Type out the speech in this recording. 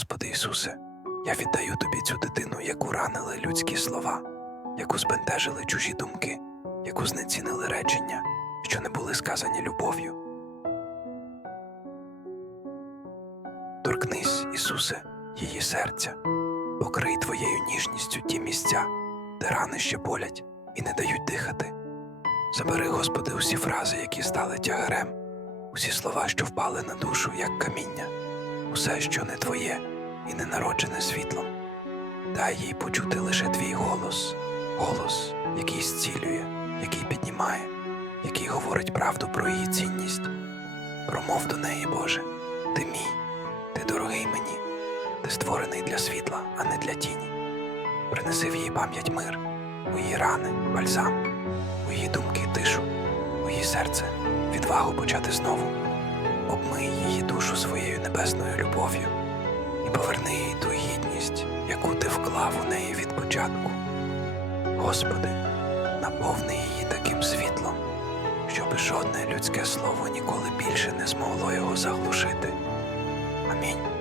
Господи Ісусе, я віддаю Тобі цю дитину, яку ранили людські слова, яку збентежили чужі думки, яку знецінили речення, що не були сказані любов'ю. Торкнись, Ісусе, її серця, покрий Твоєю ніжністю ті місця, де рани ще болять і не дають дихати. Забери, Господи, усі фрази, які стали тягарем, усі слова, що впали на душу, як каміння, усе, що не Твоє і не народжене світлом. Дай їй почути лише твій голос, голос, який зцілює, який піднімає, який говорить правду про її цінність. Промов до неї, Боже, ти мій, ти дорогий мені, ти створений для світла, а не для тіні. Принеси в її пам'ять мир, у її рани, бальзам, у її думки тишу, у її серце відвагу почати знову. Обмий її душу своєю небесною любов'ю і поверни їй ту гідність, яку ти вклав у неї від початку. Господи, наповни її таким світлом, щоб жодне людське слово ніколи більше не змогло його заглушити. Амінь.